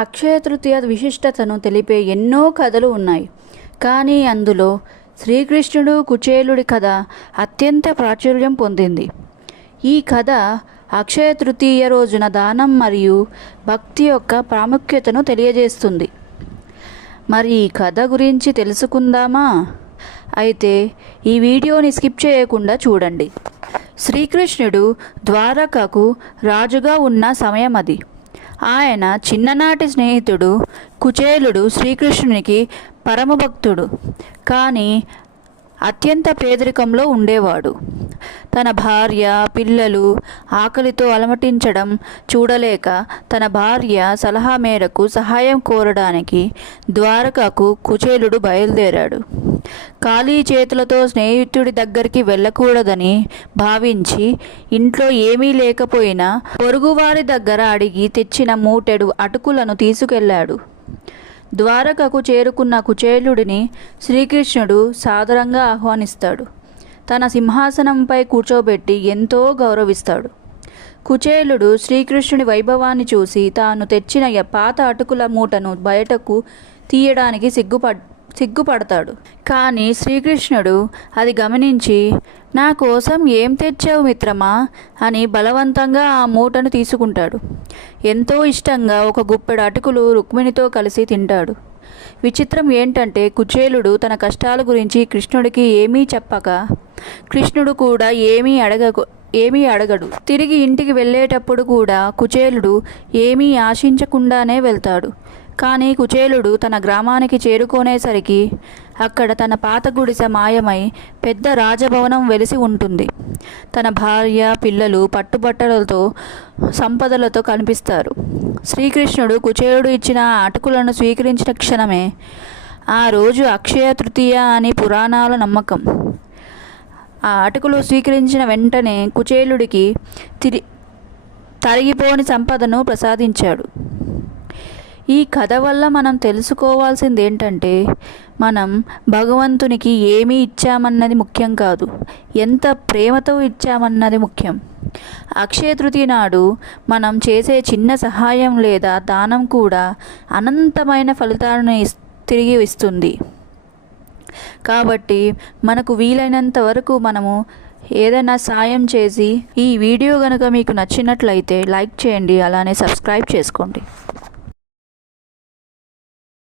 అక్షయ తృతీయ విశిష్టతను తెలిపే ఎన్నో కథలు ఉన్నాయి. కానీ అందులో శ్రీకృష్ణుడు కుచేలుడి కథ అత్యంత ప్రాచుర్యం పొందింది. ఈ కథ అక్షయ తృతీయ రోజున దానం మరియు భక్తి యొక్క ప్రాముఖ్యతను తెలియజేస్తుంది. మరి ఈ కథ గురించి తెలుసుకుందామా? అయితే ఈ వీడియోని స్కిప్ చేయకుండా చూడండి. శ్రీకృష్ణుడు ద్వారకకు రాజుగా ఉన్న సమయం అది. ఆయన చిన్ననాటి స్నేహితుడు కుచేలుడు శ్రీకృష్ణునికి పరమభక్తుడు, కానీ అత్యంత పేదరికంలో ఉండేవాడు. తన భార్య పిల్లలు ఆకలితో అలమటించడం చూడలేక తన భార్య సలహా మేరకు సహాయం కోరడానికి ద్వారకకు కుచేలుడు బయలుదేరాడు. ఖాళీ చేతులతో స్నేహితుడి దగ్గరికి వెళ్ళకూడదని భావించి ఇంట్లో ఏమీ లేకపోయినా పొరుగువారి దగ్గర అడిగి తెచ్చిన మూటెడు అటుకులను తీసుకెళ్ళాడు. ద్వారకకు చేరుకున్న కుచేలుడిని శ్రీకృష్ణుడు సాదరంగా ఆహ్వానిస్తాడు. తన సింహాసనంపై కూర్చోబెట్టి ఎంతో గౌరవిస్తాడు. కుచేలుడు శ్రీకృష్ణుడి వైభవాన్ని చూసి తాను తెచ్చిన పాత అటుకుల మూటను బయటకు తీయడానికి సిగ్గుపడతాడు. కానీ శ్రీకృష్ణుడు అది గమనించి, నా కోసం ఏం తెచ్చావు మిత్రమా అని బలవంతంగా ఆ మూటను తీసుకుంటాడు. ఎంతో ఇష్టంగా ఒక గుప్పెడు అటుకులు రుక్మిణితో కలిసి తింటాడు. విచిత్రం ఏంటంటే కుచేలుడు తన కష్టాల గురించి కృష్ణుడికి ఏమీ చెప్పక, కృష్ణుడు కూడా ఏమీ అడగడు. తిరిగి ఇంటికి వెళ్ళేటప్పుడు కూడా కుచేలుడు ఏమీ ఆశించకుండానే వెళ్తాడు. కానీ కుచేలుడు తన గ్రామానికి చేరుకునేసరికి అక్కడ తన పాత గుడిసె మాయమై పెద్ద రాజభవనం వెలిసి ఉంటుంది. తన భార్య పిల్లలు పట్టుబట్టలతో సంపదలతో కనిపిస్తారు. శ్రీకృష్ణుడు కుచేలుడు ఇచ్చిన అటుకులను స్వీకరించిన క్షణమే ఆ రోజు అక్షయ తృతీయ అని పురాణాల నమ్మకం. ఆ అటుకులు స్వీకరించిన వెంటనే కుచేలుడికి తరిగిపోని సంపదను ప్రసాదించాడు. ఈ కథ వల్ల మనం తెలుసుకోవాల్సింది ఏంటంటే, మనం భగవంతునికి ఏమి ఇచ్చామన్నది ముఖ్యం కాదు, ఎంత ప్రేమతో ఇచ్చామన్నది ముఖ్యం. అక్షయ తృతీయ నాడు మనం చేసే చిన్న సహాయం లేదా దానం కూడా అనంతమైన ఫలితాలను తిరిగి ఇస్తుంది. కాబట్టి మనకు వీలైనంత వరకు మనము ఏదైనా సాయం చేసి, ఈ వీడియో కనుక మీకు నచ్చినట్లయితే లైక్ చేయండి, అలానే సబ్స్క్రైబ్ చేసుకోండి.